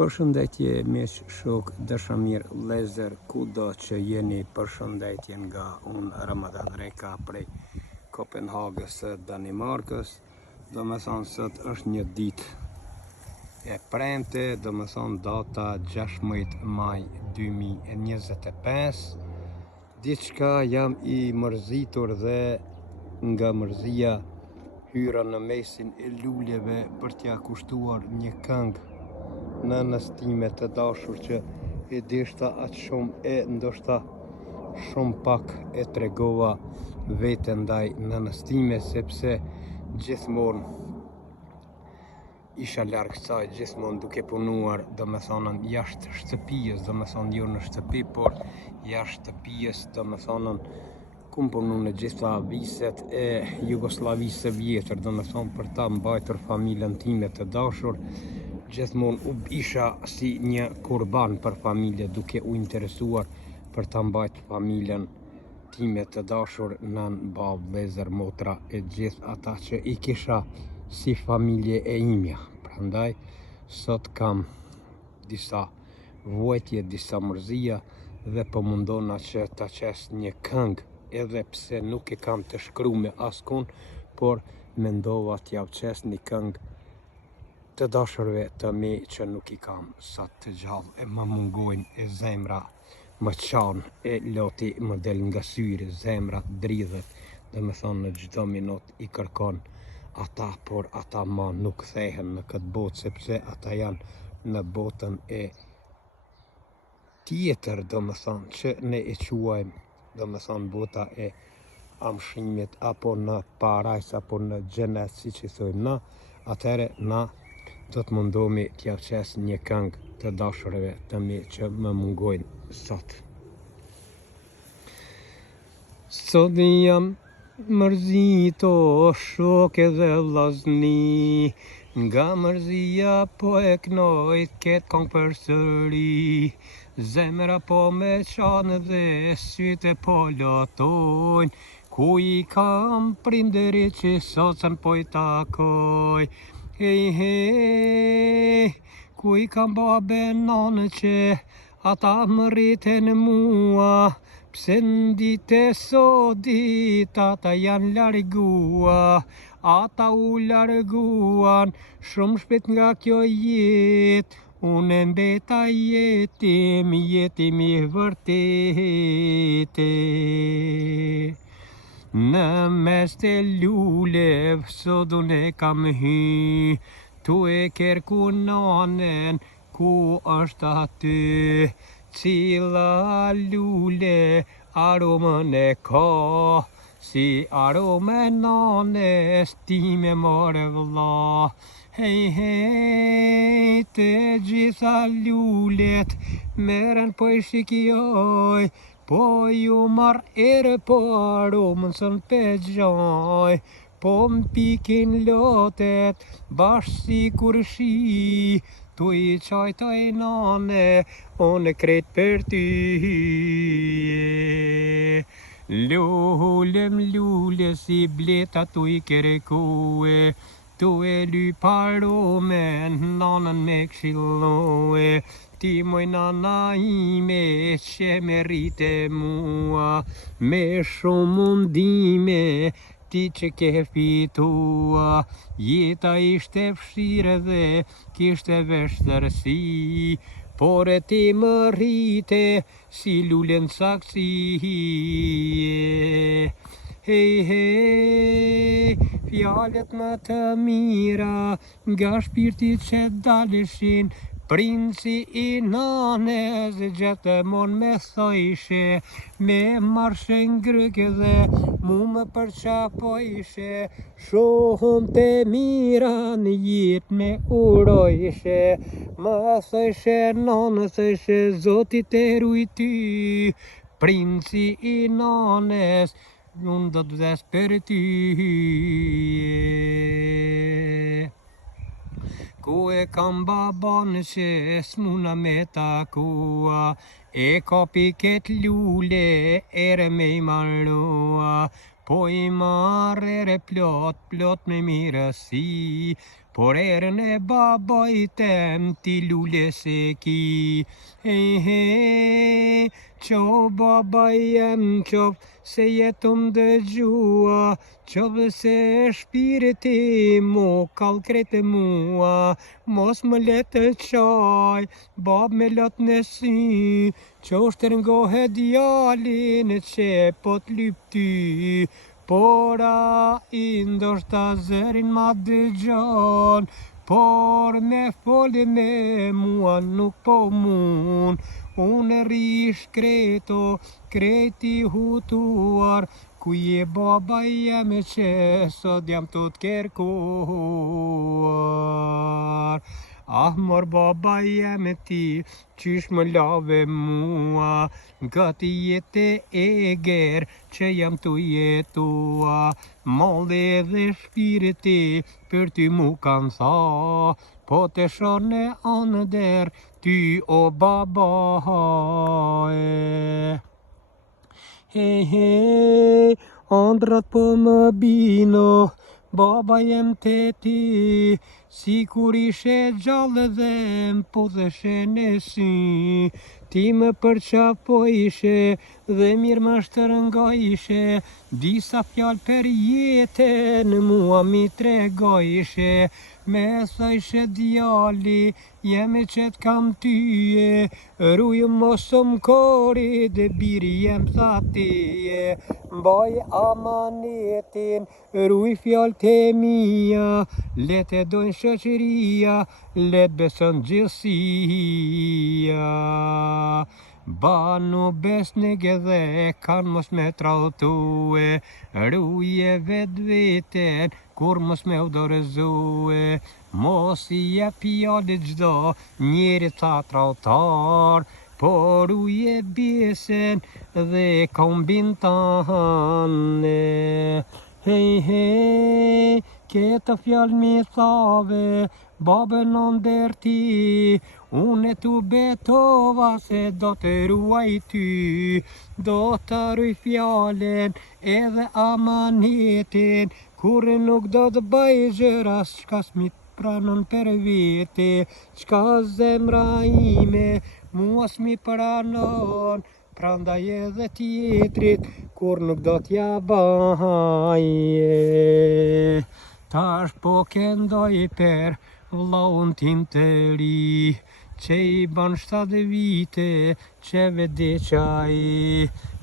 Përshëndetje miq shok dashamir vëllezër kudo që jeni, përshëndetje nga unë Ramadan Reka prej Kopenhagës së Danimarkës. Do me thonë sot është një ditë e premte, do me thonë data 16 maj 2025. Diçka jam i mërzitur dhe nga mërzia hyra në mesin e luljeve për t'ja kushtuar një këngë nënës time të dashur që e dishta atë shumë e ndoshta shumë pak e tregova vete ndaj nënës time, sepse gjithmonë isha larg kësaj, gjithmonë duke punuar, do me thonën jashtë shtëpijës, do me thonë jo në shtëpi, por jashtë shtëpijës, do me thonën ku punu në gjitha viset e Jugosllavisë së vjetër, do me thonë për ta mbajtur familjen time të dashur. Gjithmonë u isha si një kurban për familje, duke u interesuar për ta mbajtur familjen time të dashur, nën, babë, vëllezër, motra e gjithë ata që i kisha si familje e imja. Prandaj sot kam disa vuajtje, disa mërzia dhe po mundona që ta qes një këngë, edhe pse nuk e kam të shkruar askund, por mendova t'ja qes një këngë të dashurve të mi që nuk i kam sa të gjallë, e më mungojnë e zemra më qanë, e loti më del nga syri, zemra dridhet, dhe me thonë në gjdo minut i kërkon ata, por ata ma nuk thehen në këtë botë, sepse ata janë në botën e tjetër, do me thonë që ne e quajmë, do me thonë bota e amshimit, apo në parajs, apo në xhenet, si që thojmë na. Atëre na do të mundohemi t'ja qes një këngë të dashurve të mi që më mungojnë sot. Sot jam mërzito shok edhe vllazni, nga mërzia po e knoj këtë këngë përsëri. Zemra po me qanë dhe sytë po lotojnë, ku i kam prindërit që sotën po i takoj. Hej, hej, ku i kam babe nanë që ata më rriten mua, pse ndite sot dit ata janë largua, ata u larguan shumë shpejt nga kjo jetë, unë mbeta jetimi i vërtete. Në mes të lulev sot unë e kam hy, tu e kërku nanen ku është aty, cila lule aromën e ka, si aromën nanes time more vlla. Hej, hej, të gjitha lulet meren po i shikjoj, po ju marr erë, po aromën sën pëgjoj, po m'pikin lotet bashkë si kur shi, tu i qajtoj nane, unë krejt për ty. Lulem lule si bleta tu i kërkue, tu e lyp aromen nanën me këshilloe, ti moj nana ime që me rrite mua, me shumë mundime ti që ke fitua. Jeta ishte fshire dhe kishte vështërsi, por e ti më rrite si lulen saksi. Hej, hej, fjallet më të mira nga shpirti që daleshin, princi i nanes gjithmonë me thojshe, me marshe ngryke dhe mu më përqapojshe, shohëm të mira në jetë me urojshe, më thojshe nanë, thojshe Zoti të rujty, princi i nanes, unë do të vdes për ty. Ku e kam baban që s'muna me takua, e kapi ket lule ere me i marrua, po i marrë ere plot me mirësi, por erën e babait tem ti lule se ki. Qo baba jem qof se jetëm dëgjua, qof se shpiriti mu kall krete mua, mos më letë qaj, bab me lot në sy, qo shtërngohe djalin që po t'lyp ty, por a i ndoshta zërin ma dëgjon, por me folje me mua nuk po mun, unë rish kreto, kreti hutuar, ku je baba jeme që sot jam të t'kerkuar. Ah, mor baba jeme ti, qysh më lave mua, nga ti jetë e ger që jam të jetua, malli dhe shpiriti për ty mu kanë tha, po të shone anë der, ty o baba andrat po më bino, baba jem të ti, si kur ishe gjallë dhe m'po dheshe në sy, ti më përqapojishe dhe mirë më shtërëngojishe, disa fjallë për jetën mua mi tregojishe, me thojshe djali, jemi që t'kam tyje, rujë mosëm kori dhe biri jem tha tije, mbaj amanetin, ruj fjallë të mija, let e dojnë shoqëria, let beson gjithësia. Banu besnike dhe kan mos me trautue, ruje vetë veten, kur mos me udorëzue, mos i jep fjalë çdo njeri ta trautar, por ruje bjesen dhe kombin tane. Këta fjallë mi thave, babën ndër ti, unë tu betova se do të ruaj ty, do të ruj fjallën edhe amanetin, kur nuk do të bëj gjëra çka s'mi pranon për vete, çka zemra ime mua s'mi pranon, prandaj edhe tjetrit kur nuk do t'ja baje. Tash po kendoj per vllaun tim të ri, që i ban 7 vite që vdeqaj,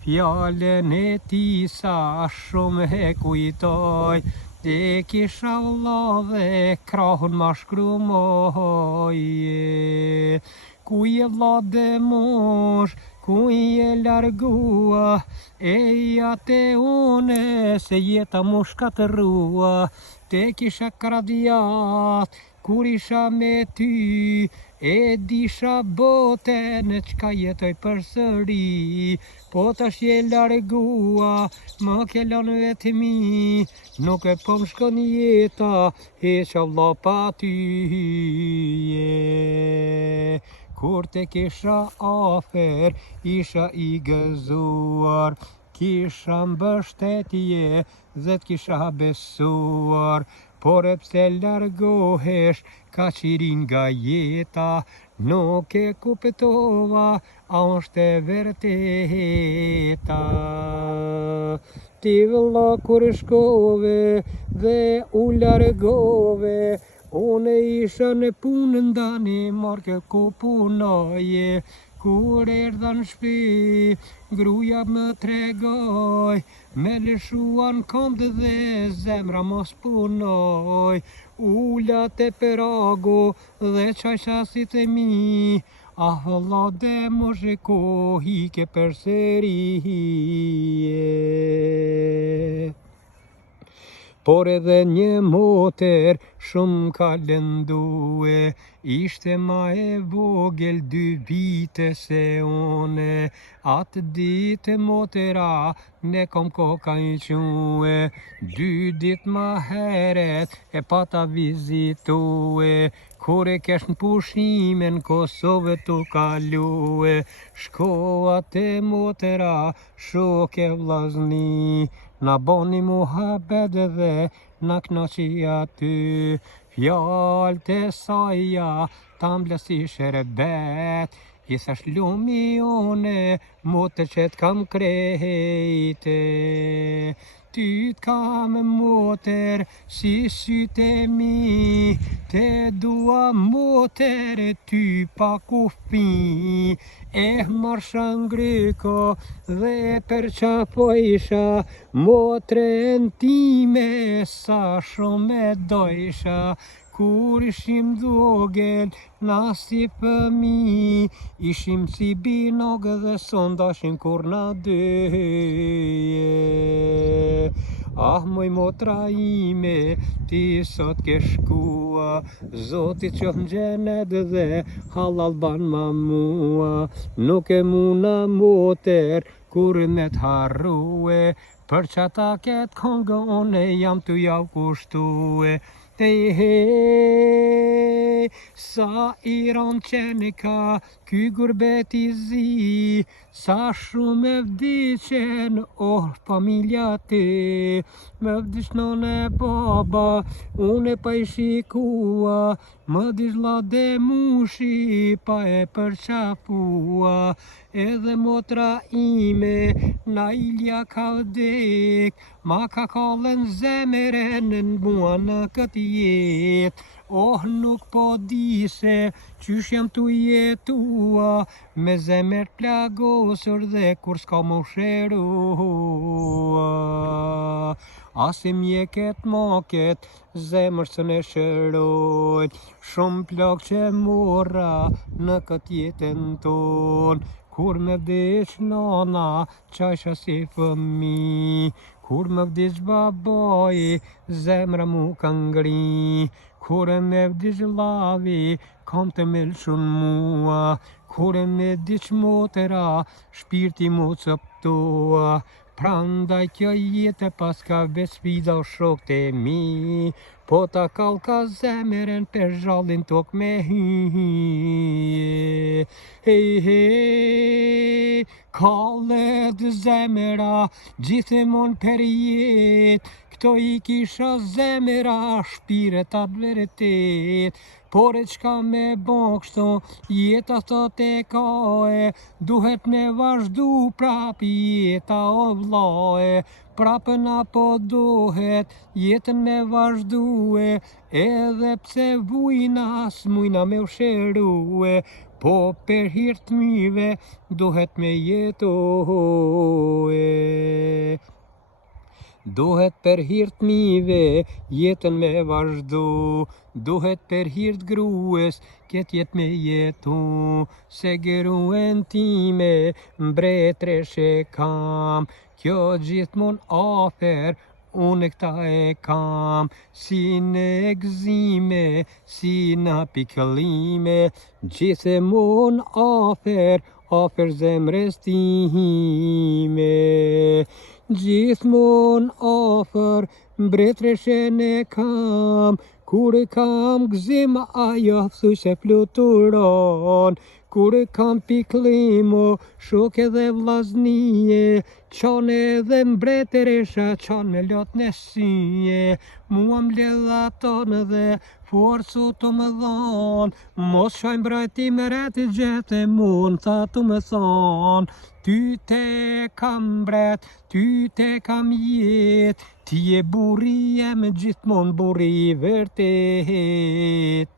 fjallën e ti sa shumë e kujtoj, te kisha vlla dhe krahun ma shkrumoje. Ku je vlla dhe mosh, ku je largua, eja te une se jeta mu shkatërua, te kisha kradjat, kur isha me ty, e disha boten çka jetoj përsëri, po tash je largua, më ke lënë vetëmi, nuk e po më shkon jeta, heqa vlla pa tyje. Kur te kisha afer, isha i gëzuar, kisha mbështetje dhe t'kisha besuar, por e pse largohesh ka qirin nga jeta, nuk e kuptova, a është e vërteta. Ti vëlla kur shkove dhe u largove, une isha në punë ndani marke ku punoje, kur erdha në shpi, gruja më tregoj, me lëshuan këmbë dhe zemra mos punoj, ula te perago dhe qaj qasit e mi, ah vëlla dhe moshe ko hike përsëri. Por edhe një moter shumë ka lëndue, ishte ma e vogël 2 vite se une, atë ditë motera ne kom koka i quë, 2 dit ma heret e pata vizitue, kur e kesh në pushime në Kosovë tu kalue, shkova te motera shoke vllazni, na boni muhabet dhe na knoqi aty, Fjallë të saja tambla si sherbet, I thash lumi one, motër që t'kam krejte. Ty t'kam motër, si syte mi, te dua motër, ty pa kufi. Marsha ngryko dhe për qapo isha, motrën time sa shumë e dojsha. Kur ishim dogel, na si fëmi, ishim si binogë dhe sondashin kur na dyje. Ah, moj motra ime, ti sot ke shkua, Zoti qof n'gjenet dhe halal ban ma mua. Nuk e muna moter, kur me t'harrue, për qata ket kongone jam t'u jau kushtue. Hej, hej, sa Iran qene ka ky gurbeti zi, sa shumë e vdiqen, familja ti. Me vdiq none baba, une pa I shikua, më dish la de mushi, pa e përqafua. Edhe motra ime, na ilja ka vdek, ma ka kallen zemeren në mua në këtë jet. Nuk po di se qysh jam tu jetua, me zemer plagosur dhe kur s'ka më sherua. Asi mjeket moket, zemër së ne shërojt, shumë plak që mora në këtë jetën ton. Kur me vdiq nona, qajsha si fëmi, kur me vdiq baboj, zemra mu ka ngri. Kur me vdiq lavi, kam të melshun mua, kur me vdiq motera, shpirti mu cëptua. Prandaj kjo jetë pas ka besfida o shokët e mi, po ta kall ka zemeren për zhallin tok me hyje. Hej, hej, kallet zemera, gjithemon për jet, këto I kisha zemera, shpiret atë veritet. Por e qka me bo kështu, jeta thot e kae, duhet me vazhdu prap jeta o vlae. Prapën apo duhet jetën me vazhdue, edhe pse vujna s'mujna me u sherue, po për hir t'myve duhet me jetue. Duhet për hir t'mive jetën me vazhdu, duhet për hir t'grues ket jet me jetu. Se gruen time mbretreshe kam, kjo gjithmon afer unë këta e kam. Si në gzime, si në pikëllime, gjithmon afer zemres time. Gjithmon afer mbretreshen e kam, kur e kam gzim ajo thuj se fluturon. Kur e kam piklimo, shok edhe vlaznije, qan edhe mbretresha, qan me lot në syje. Mua m'ledha tonë dhe forcu të më dhonë, mos shojnë brajti me reti gjete mun, tha të më thonë. Ty te kam bret, ty te kam jet, ti e buri jem gjithmon buri vërtet.